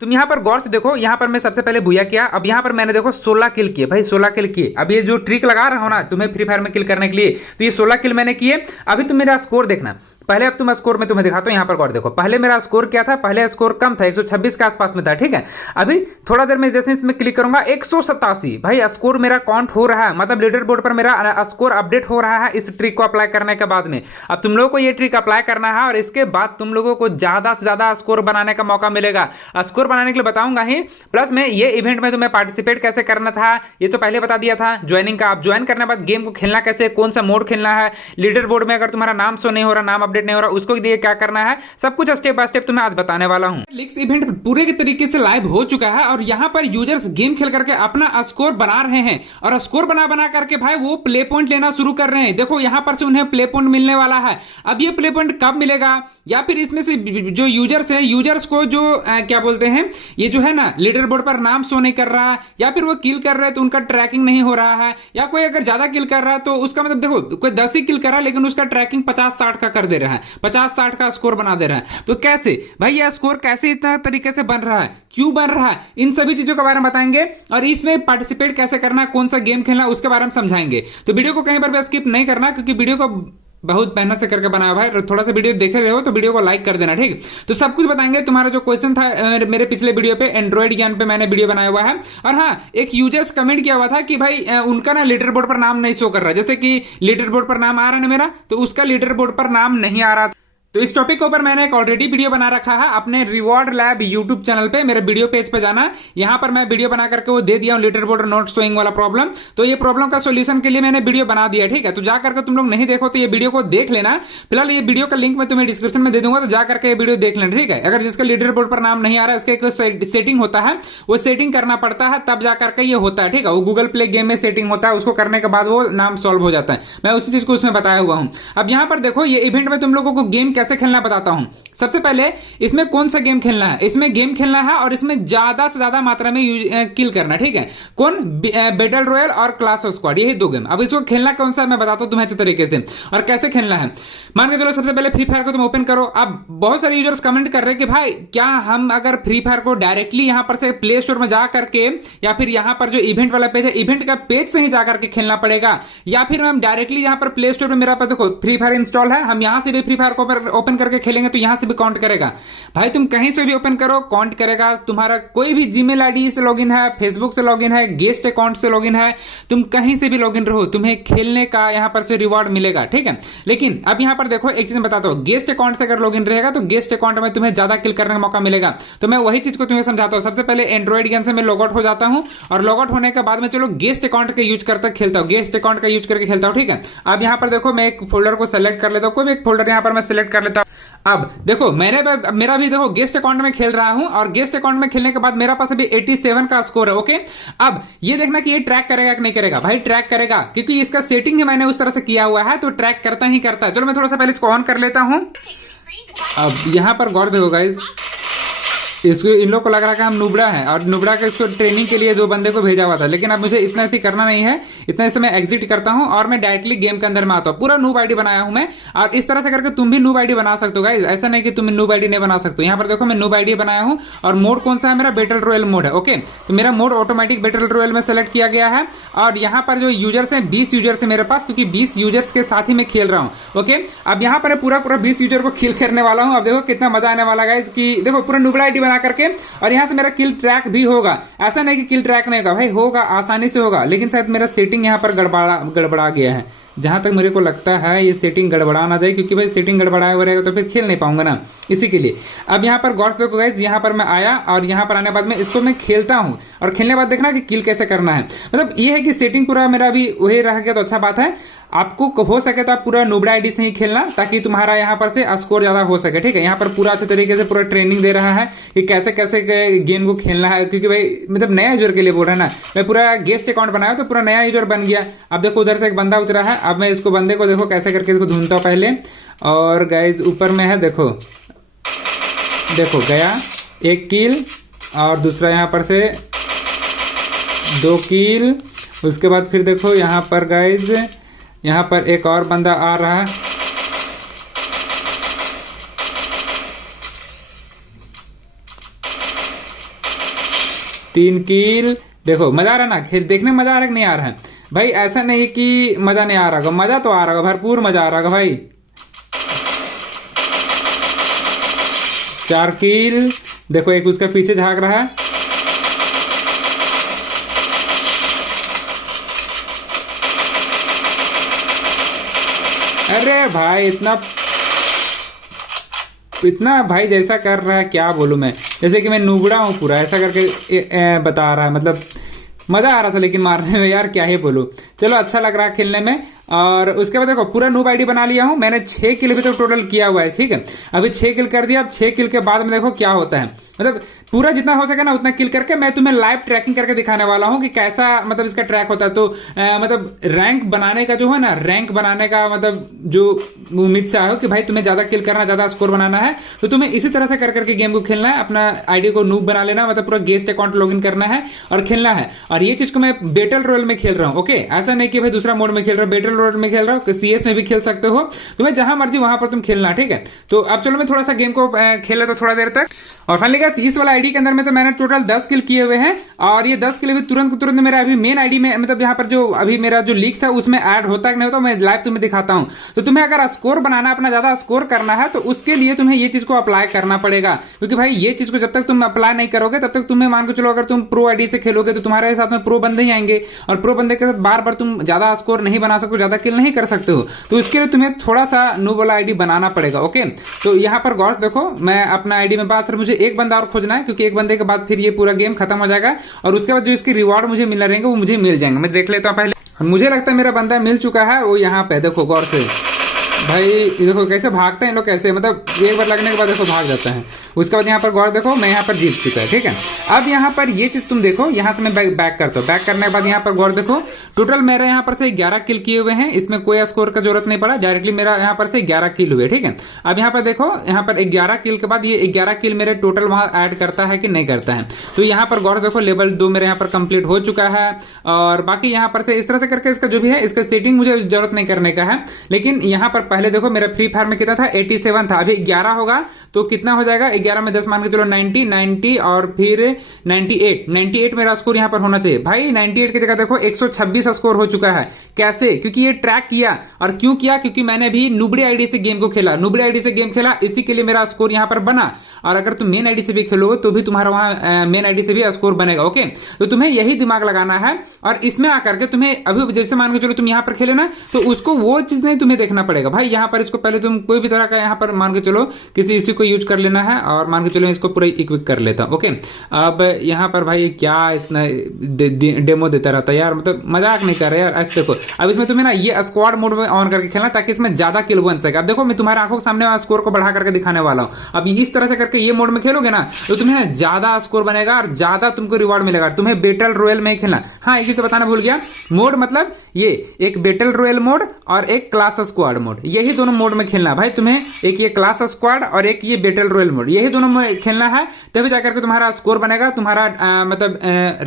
तुम यहाँ पर गौर से देखो, यहाँ पर मैं सबसे पहले बुया किया, अब यहाँ पर मैंने देखो 16 किल किए भाई, 16 किल किए। अब ये जो ट्रिक लगा रहा हूँ ना तुम्हें फ्री फायर में किल करने के लिए, तो ये 16 किल मैंने किए। अभी तुम मेरा स्कोर देखना पहले, अब तुम स्कोर में तुम्हें दिखाता हूँ। यहाँ पर गौर देखो, पहले मेरा स्कोर क्या था, पहले स्कोर कम था, 126 के आसपास में था, ठीक है। अभी थोड़ा देर में जैसे इसमें क्लिक करूंगा 187 भाई स्कोर मेरा काउंट हो रहा है, मतलब लीडर बोर्ड पर मेरा स्कोर अपडेट हो रहा है इस ट्रिक को अप्लाई करने के बाद में। अब तुम लोगों को ये ट्रिक अप्लाई करना है और इसके बाद तुम लोगों को ज्यादा से ज्यादा स्कोर बनाने का मौका मिलेगा। स्कोर बनाने के लिए बताऊंगा ही, प्लस में ये इवेंट में तुम्हें पार्टिसिपेट कैसे करना था ये तो पहले बता दिया था। ज्वाइनिंग का, आप ज्वाइन करने के बाद गेम को खेलना कैसे, कौन सा मोड खेलना है, लीडर बोर्ड में अगर तुम्हारा नाम शो नहीं हो रहा, नाम अपडेट नहीं हो रहा, उसको दिए क्या करना है, सब कुछ स्टेप बाय स्टेप तुम्हें आज बताने वाला हूं। लीग्स इवेंट पूरे के तरीके से लाइव हो चुका है और यहां पर यूजर्स गेम खेल करके अपना स्कोर बना रहे हैं और स्कोर बना बना करके भाई वो प्ले पॉइंट लेना शुरू कर रहे हैं। देखो यहां पर से उन्हें प्ले पॉइंट मिलने वाला है। अब ये प्ले पॉइंट कब मिलेगा, या फिर इसमें से जो यूजर्स हैं, यूजर्स को जो क्या बोलते हैं, ये जो है ना लीडर बोर्ड पर नाम शो नहीं कर रहा है, या फिर वो किल कर रहे हैं तो उनका ट्रैकिंग नहीं हो रहा है, या कोई अगर ज्यादा किल कर रहा है तो उसका मतलब देखो कोई 10 ही किल कर रहा है लेकिन उसका ट्रैकिंग 50-60 का कर दे रहा है, 50-60 का स्कोर बना दे रहा है। तो कैसे भाई यह स्कोर कैसे इतना तरीके से बन रहा है, क्यों बन रहा है, इन सभी चीजों के बारे में बताएंगे और इसमें पार्टिसिपेट कैसे करना है, कौन सा गेम खेलना है उसके बारे में समझाएंगे। तो वीडियो को कहीं पर भी स्किप नहीं करना क्योंकि वीडियो को बहुत मेहनत से करके बनाया भाई, थोड़ा सा वीडियो देख रहे हो तो वीडियो को लाइक कर देना, ठीक। तो सब कुछ बताएंगे। तुम्हारा जो क्वेश्चन था मेरे पिछले वीडियो पे एंड्रॉइड ज्ञान पे मैंने वीडियो बनाया हुआ है, और हाँ एक यूजर्स कमेंट किया हुआ था कि भाई उनका ना लीडर बोर्ड पर नाम नहीं शो कर रहा, जैसे कि लीडर बोर्ड पर नाम आ रहा है ना मेरा, तो उसका लीडर बोर्ड पर नाम नहीं आ रहा। तो इस टॉपिक के ऊपर मैंने एक ऑलरेडी वीडियो बना रखा है अपने रिवॉर्ड लैब यूट्यूब चैनल पे, मेरे वीडियो पेज पे जाना, यहां पर मैं वीडियो बना करके वो दे दिया हूं, लीडर बोर्ड नॉट शोइंग वाला प्रॉब्लम। तो ये प्रॉब्लम का सॉल्यूशन के लिए मैंने वीडियो बना दिया, ठीक है। तो जा करके तुम लोग नहीं देखो तो ये वीडियो को देख लेना। फिलहाल ये वीडियो का लिंक मैं तुम्हें डिस्क्रिप्शन में दे दूंगा, तो जाकर के ये वीडियो देख लेना, ठीक है। अगर जिसका लीडर बोर्ड पर नाम नहीं आ रहा है, इसका एक सेटिंग होता है, वो सेटिंग करना पड़ता है तब जाकर के ये होता है, ठीक है। वो गूगल प्ले गेम में सेटिंग होता है, उसको करने के बाद वो नाम सॉल्व हो जाता है। मैं उसी चीज को उसमें बताया हुआ हूं। अब यहां पर देखो ये इवेंट में तुम लोगों को गेम कैसे खेलना बताता हूं। सबसे पहले इसमें कौन सा गेम खेलना है, इसमें गेम खेलना है और इसमें ज्यादा से ज्यादा मात्रा में किल करना, ठीक है। कौन, बैटल रॉयल और क्लाश ऑफ स्क्वाड, यही दो गेम। अब इसको खेलना कौन सा मैं बताता हूं तुम्हें अच्छे तरीके से और कैसे खेलना है। मान के चलो सबसे पहले फ्री फायर को तुम ओपन करो। अब बहुत सारे यूजर्स कमेंट कर रहे हैं कि भाई क्या हम अगर फ्री फायर को डायरेक्टली यहां पर से प्ले स्टोर में जा करके, या फिर यहां पर जो इवेंट वाला पेज है इवेंट का पेज से ही जाकर के खेलना पड़ेगा, या फिर हम डायरेक्टली यहां पर प्ले स्टोर में, मेरा पर देखो फ्री फायर इंस्टॉल है, हम यहां से भी फ्री फायर को ओपन करके खेलेंगे तो यहां से भी काउंट करेगा। भाई तुम कहीं से भी ओपन करो काउंट करेगा। तुम्हारा कोई भी जीमेल आईडी से लॉगिन है, फेसबुक से लॉगिन है, गेस्ट अकाउंट से लॉगिन है, तुम कहीं से भी लॉगिन रहो, तुम्हें खेलने का यहां पर से रिवॉर्ड मिलेगा, ठीक है। लेकिन अब यहां पर देखो एक चीज बताता हूं, गेस्ट अकाउंट से अगर लॉगिन रहेगा तो गेस्ट अकाउंट में तुम्हें ज्यादा किल करने का मौका मिलेगा। तो मैं वही चीज को तुम्हें समझाता हूं। सबसे पहले एंड्रॉइड गेम से मैं लॉग आउट हो जाता हूं और लॉग आउट होने के बाद में चलो गेस्ट अकाउंट का यूज करता खेलता हूं, गेस्ट अकाउंट का यूज करके खेलता हूं, ठीक है। अब यहां पर देखो मैं एक फोल्डर को सेलेक्ट कर लेता हूं, कोई भी एक फोल्डर यहां पर मैं सेलेक्ट कर लेता हूं। अब देखो मेरा भी देखो गेस्ट अकाउंट में खेल रहा हूं और गेस्ट अकाउंट में खेलने के बाद मेरा पास अभी 87 का स्कोर है, ओके। अब ये देखना कि ये ट्रैक करेगा कि नहीं करेगा। भाई ट्रैक करेगा क्योंकि इसका सेटिंग है मैंने उस तरह से किया हुआ है, तो ट्रैक करता ही करता है। चलो मैं थोड़ा सा पहले इसको ऑन कर लेता हूं। अब यहां पर गौर देखो गाइस, इसको इन लोग को लग रहा है कि हम नुबड़ा है और नुबड़ा के इसको ट्रेनिंग के लिए 2 बंदे को भेजा हुआ था, लेकिन अब मुझे इतना ही करना नहीं है। इतना से मैं एग्जिट करता हूं और मैं डायरेक्टली गेम के अंदर में आता हूं। पूरा नूब आईडी बनाया हूं मैं, और इस तरह से करके तुम भी नूब आईडी बना सकते हो गाइस। ऐसा नहीं कि तुम नूब आईडी नहीं बना सकते हो। यहां पर देखो मैं नूब आईडी बनाया हूं और मोड कौन सा है मेरा, बैटल रॉयल मोड है, ओके। तो मेरा मोड ऑटोमेटिक बैटल रॉयल में सेलेक्ट किया गया है और यहां पर जो यूजर्स हैं 20 यूजर्स है मेरे पास, क्योंकि 20 यूजर्स के साथ ही मैं खेल रहा हूं, ओके। अब यहां पर पूरा 20 यूजर को किल करने वाला हूं। अब देखो कितना मजा आने वाला गाइस कि देखो पूरा नूबड़ा आईडी बना करके, और यहां से मेरा किल ट्रैक भी होगा। ऐसा नहीं कि किल ट्रैक नहीं होगा भाई, होगा, आसानी से होगा, लेकिन शायद मेरा सेटिंग यहां पर गड़बड़ा गया है। जहां तक मेरे को लगता है ये सेटिंग गड़बड़ा ना जाए, क्योंकि भाई सेटिंग गड़बड़ाया हुआ रहेगा तो फिर खेल नहीं पाऊंगा ना, इसी के लिए। अब यहां पर गौर से देखो गाइस, यहां पर मैं आया और यहां पर आने बाद में इसको मैं खेलता हूं और खेलने के बाद देखना कि किल कैसे करना है। मतलब ये है कि सेटिंग पूरा मेरा भी वही रह गया तो अच्छा बात है। आपको हो सके तो आप पूरा नूबड़ा आईडी से ही खेलना ताकि तुम्हारा यहाँ पर से स्कोर ज्यादा हो सके, ठीक है। यहाँ पर पूरा अच्छे तरीके से पूरा ट्रेनिंग दे रहा है कि कैसे कैसे गेम को खेलना है, क्योंकि भाई मतलब नया यूजर के लिए बोल रहा है ना। मैं पूरा गेस्ट अकाउंट बनाया तो पूरा नया यूजर बन गया। अब देखो उधर से एक बंदा उतरा है, अब मैं इसको बंदे को देखो कैसे करके इसको ढूंढता हूँ पहले। और गाइज ऊपर में है, देखो देखो गया 1 किल और दूसरा यहाँ पर से 2 किल। उसके बाद फिर देखो यहाँ पर गाइज, यहाँ पर एक और बंदा आ रहा है। 3 किल। देखो मजा आ रहा है ना, खेल देखने में मजा आ रहा है कि नहीं आ रहा है भाई? ऐसा नहीं कि मजा नहीं आ रहा होगा, मजा तो आ रहा होगा, भरपूर मजा आ रहा होगा भाई। 4 किल। देखो एक उसका पीछे झांक रहा है। अरे भाई इतना भाई जैसा कर रहा है, क्या बोलूं मैं, जैसे कि मैं नुबड़ा हूं पूरा, ऐसा करके बता रहा है। मतलब मजा आ रहा था लेकिन मारने में यार, क्या ही बोलूं। चलो अच्छा लग रहा है खेलने में। और उसके बाद देखो पूरा नूब आईडी बना लिया हूं मैंने। 6 किल भी तो टोटल किया हुआ है, ठीक है। अभी 6 किल कर दिया। अब 6 किल के बाद में देखो क्या होता है। मतलब पूरा जितना हो सके ना उतना किल करके मैं तुम्हें लाइव ट्रैकिंग करके दिखाने वाला हूं कि कैसा मतलब इसका ट्रैक होता है। तो मतलब रैंक बनाने का जो है ना, रैंक बनाने का मतलब जो उम्मीद से आयो कि भाई तुम्हें ज्यादा किल करना, ज्यादा स्कोर बनाना है, तो तुम्हें इसी तरह से कर करके गेम को खेलना है। अपना आईडी को नूब बना लेना, मतलब पूरा गेस्ट अकाउंट लॉगिन करना है और खेलना है। और ये चीज को मैं बैटल रॉयल में खेल रहा हूँ, ओके। ऐसा नहीं कि भाई दूसरा मोड में खेल रहा हूँ, बैटल रॉयल में खेल रहा हूँ। सीएस में भी खेल सकते हो, तुम्हें जहां मर्जी वहां पर तुम खेलना, ठीक है। तो अब चलो मैं थोड़ा सा गेम को खेल लेता हूं थोड़ा देर तक। और फाइनली गाइस इस वाला आईडी के अंदर में तो मैंने टोटल 10 किल किए हुए हैं। और ये 10 किल भी तुरंत मेरा अभी मेन आईडी में, मतलब यहाँ पर जो अभी मेरा जो लीक्स है उसमें ऐड होता है कि नहीं होता, मैं लाइव तुम्हें दिखाता हूं। तो तुम्हें अगर स्कोर बनाना, अपना ज्यादा स्कोर करना है, तो उसके लिए तुम्हें ये चीज को अप्लाई करना पड़ेगा। क्योंकि भाई ये चीज को जब तक तुम अप्लाई नहीं करोगे तब तक तुम्हें मान के चलो, अगर तुम प्रो आईडी से खेलोगे तो तुम्हारे साथ में प्रो बंदे ही आएंगे। और प्रो बंदे के साथ बार बार तुम ज्यादा स्कोर नहीं बना सकते, ज्यादा किल नहीं कर सकते हो। तो इसके लिए तुम्हें थोड़ा सा नूब वाला आईडी बनाना पड़ेगा, ओके। तो यहाँ पर गौर देखो, मैं अपना आईडी में बात, मुझे एक बंदा और खोजना है, क्योंकि एक बंदे के बाद फिर ये पूरा गेम खत्म हो जाएगा। और उसके बाद जो इसकी रिवॉर्ड मुझे मिल रहेंगे वो मुझे मिल जाएंगे। मैं देख लेता हूँ पहले। मुझे लगता है मेरा बंदा मिल चुका है, वो यहाँ पे देखो गौर से भाई, देखो कैसे भागते हैं लोग, कैसे मतलब एक बार लगने के बाद देखो भाग जाता है। उसके बाद यहाँ पर गौर देखो, मैं यहाँ पर जीत चुका है, ठीक है। अब यहाँ पर ये चीज तुम देखो, यहाँ से मैं बैक करता हूँ। बैक करने के बाद यहाँ पर गौर देखो, टोटल मेरे यहाँ पर से 11 किल किए हुए हैं। इसमें कोई स्कोर का जरूरत नहीं पड़ा, डायरेक्टली मेरा यहाँ पर से 11 किल हुए, ठीक है। अब यहाँ पर देखो, यहाँ पर 11 किल के बाद ये 11 किल मेरे टोटल वहां ऐड करता है कि नहीं करता है। तो यहाँ पर गौर देखो, लेवल 2 मेरे यहाँ पर कंप्लीट हो चुका है। और बाकी यहाँ पर से इस तरह से करके इसका जो भी है, इसका सेटिंग मुझे जरूरत नहीं करने का है। लेकिन यहाँ पर पहले देखो मेरा फ्री फायर में कितना था, 87 था। अभी 11 होगा तो कितना हो जाएगा, 11 में 10 मान के चलो 90 और फिर 98 मेरा स्कोर यहाँ पर होना चाहिए। भाई 98 की जगह देखो 126 स्कोर हो चुका है। कैसे? क्योंकि ये ट्रैक किया। और क्यों किया? क्योंकि मैंने भी नुबड़ी आईडी से गेम को खेला, नुबड़ी आईडी से गेम खेला, इसी के लिए मेरा स्कोर यहाँ पर बना। और अगर तुम मेन आईडी से भी खेलोगे तो भी तुम्हारा वहां मेन आईडी से भी स्कोर बनेगा, ओके। तो तुम्हें यही दिमाग लगाना है। और इसमें आकर के तुम्हें अभी जैसे मान के चलो तुम यहाँ पर खेले ना, तो उसको वो चीज नहीं तुम्हें देखना पड़ेगा भाई। यहाँ पर इसको पहले तुम कोई भी तरह का यहाँ पर मान के चलो किसी इसी को यूज कर लेना है। और मान के चलो इसको पूरा इक्विप कर लेता हूं, ओके। अब यहाँ पर भाई क्या इतना डेमो देता रहता है यार, मतलब मजाक नहीं कर रहा यार। ऐसे देखो, अब इसमें तुम्हें ना ये स्क्वाड मोड में ऑन करके खेलना, ताकि इसमें ज्यादा किल बन सके। अब देखो मैं तुम्हारे आंखों के सामने स्कोर को बढ़ा करके दिखाने वाला हूँ। अब इस तरह से करके ये मोड में खेलोगे ना तो तुम्हें ज्यादा स्कोर बनेगा और ज्यादा तुमको रिवॉर्ड मिलेगा। तुम्हें बैटल रॉयल में ही खेलना। हाँ एक चीज तो बताना भूल गया, मोड मतलब ये एक बैटल रॉयल मोड और एक क्लास स्क्वाड मोड, यही दोनों मोड में खेलना भाई तुम्हें। एक ये क्लास स्क्वाड और एक ये बैटल रॉयल मोड, यही दोनों में खेलना है, तभी जाकर के तुम्हारा स्कोर बनेगा, तुम्हारा मतलब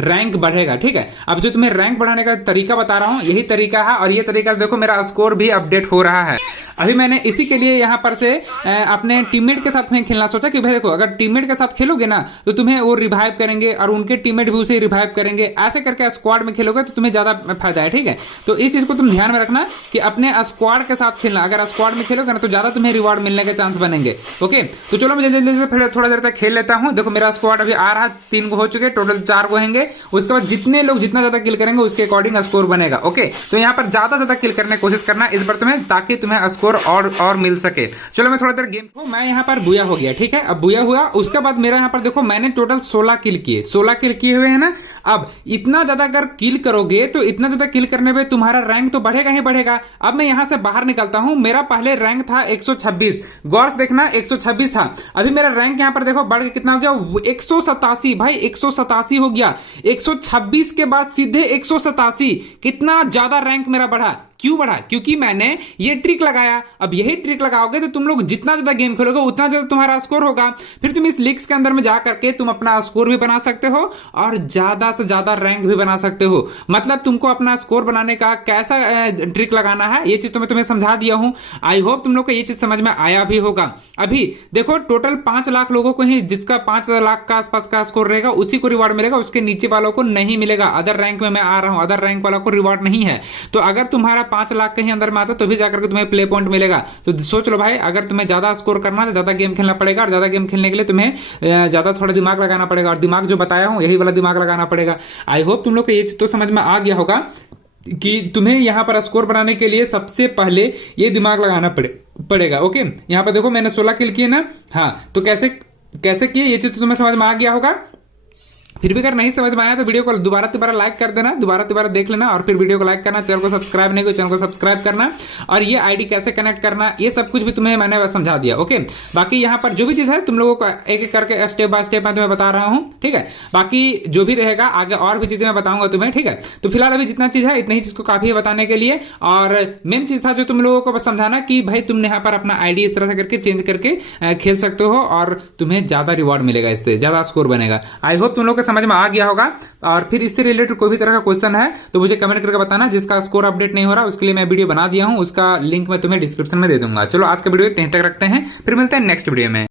रैंक बढ़ेगा, ठीक है। अब जो तुम्हें रैंक बढ़ाने का तरीका बता रहा हूं यही तरीका है। और ये तरीका देखो मेरा स्कोर भी अपडेट हो रहा है। अभी मैंने इसी के लिए यहाँ पर से अपने टीममेट के साथ में खेलना सोचा कि भाई देखो अगर टीममेट के साथ खेलोगे ना तो तुम्हें वो रिवाइव करेंगे और उनके टीममेट भी उसे रिवाइव करेंगे। ऐसे करके स्क्वाड में खेलोगे तो तुम्हें ज्यादा फायदा है, ठीक है। तो इस चीज को तुम ध्यान में रखना कि अपने स्क्वाड के साथ खेलना। अगर स्क्वाड में खेलोगे ना तो ज्यादा तुम्हें रिवॉर्ड मिलने के चांस बनेंगे, ओके। तो चलो मैं जल्दी से फिर थोड़ा देर तक खेल लेता हूँ। देखो मेरा स्क्वाड अभी आ रहा, 3 को हो चुके, टोटल 4 को होंगे। उसके बाद जितने लोग जितना ज्यादा किल करेंगे उसके अकॉर्डिंग स्कोर बनेगा, ओके। तो यहाँ पर ज्यादा से ज्यादा किल करने की कोशिश करना इस बार तुम्हें, ताकि तुम्हें स्कोर और मिल सके। चलो मैं थोड़ा देर गेम को, मैं यहाँ पर बुया हो गया, ठीक है। अब बुया हुआ, उसके बाद मेरा यहाँ पर देखो मैंने टोटल 16 किल किए, 16 किल किए हुए हैं ना। अब इतना ज्यादा अगर किल करोगे तो इतना ज्यादा किल करने में तुम्हारा रैंक तो बढ़ेगा ही बढ़ेगा। अब मैं यहाँ से बाहर निकलता हूँ। मेरा पहले रैंक था 126, गौर से देखना 126 था। अभी मेरा रैंक यहाँ पर देखो बढ़ के कितना हो गया, 187 भाई, 187 हो गया। 126 के बाद सीधे 187, कितना ज्यादा रैंक मेरा बढ़ा। क्यों बढ़ा? क्योंकि मैंने ये ट्रिक लगाया। अब यही ट्रिक लगाओगे तो तुम लोग जितना ज्यादा गेम खेलोगे उतना ज्यादा तुम्हारा स्कोर होगा। फिर तुम इस लीग्स के अंदर में जा करके तुम अपना स्कोर भी बना सकते हो और ज्यादा से ज्यादा रैंक भी बना सकते हो। मतलब तुमको अपना स्कोर बनाने का कैसा ट्रिक लगाना है ये चीज तो मैं तुम्हें समझा दिया हूं। आई होप तुम लोग को ये चीज समझ में आया भी होगा। अभी देखो टोटल 5 लाख लोगों को ही, जिसका 5 लाख का आसपास का स्कोर रहेगा उसी को रिवार्ड मिलेगा, उसके नीचे वालों को नहीं मिलेगा। अदर रैंक में मैं आ रहा हूं, अदर रैंक वालों को रिवार्ड नहीं है। तो अगर तुम्हारा 5 लाख कहीं अंदर में आता तो भी जाकर के तुम्हें प्ले पॉइंट मिलेगा। तो सोच लो भाई, अगर तुम्हें ज्यादा स्कोर करना है तो ज्यादा गेम खेलना पड़ेगा, और ज्यादा गेम खेलने के लिए तुम्हें ज्यादा थोड़ा दिमाग लगाना पड़ेगा, और दिमाग जो बताया हूं यही वाला दिमाग लगाना पड़ेगा। आई होप तुम लोग को ये चीज तो समझ में आ गया होगा कि तुम्हें यहां पर स्कोर बनाने के लिए सबसे पहले ये दिमाग लगाना पड़ेगा। ओके, यहां पर देखो मैंने 16 किल किए ना। हाँ, तो कैसे किए ये चीज तो तुम्हें समझ में आ गया होगा। फिर भी अगर नहीं समझ में आया तो वीडियो को दोबारा लाइक कर देना, दोबारा देख लेना, और फिर वीडियो को लाइक करना। चैनल को सब्सक्राइब नहीं किया चैनल को सब्सक्राइब करना, और ये आईडी कैसे कनेक्ट करना ये सब कुछ भी तुम्हें मैंने समझा दिया। ओके, बाकी यहाँ पर जो भी चीज है तुम लोगों को एक एक करके स्टेप बाय स्टेप मैं तुम्हें बता रहा हूँ, ठीक है। बाकी जो भी रहेगा आगे और भी चीजें मैं बताऊंगा तुम्हें, ठीक है। तो फिलहाल अभी जितना चीज है इतनी ही चीज को काफी है बताने के लिए। और मेन चीज था जो तुम लोगों को बस समझाना कि भाई तुमने यहाँ पर अपना आईडी इस तरह से करके चेंज करके खेल सकते हो, और तुम्हें ज्यादा रिवॉर्ड मिलेगा, इससे ज्यादा स्कोर बनेगा। आई होप तुम लोग को समझ में आ गया होगा। और फिर इससे रिलेटेड कोई भी तरह का क्वेश्चन है तो मुझे कमेंट करके बताना। जिसका स्कोर अपडेट नहीं हो रहा उसके लिए मैं वीडियो बना दिया हूं, उसका लिंक मैं तुम्हें डिस्क्रिप्शन में दे दूंगा। चलो आज का वीडियो यहीं तक रखते हैं, फिर मिलते हैं नेक्स्ट वीडियो में।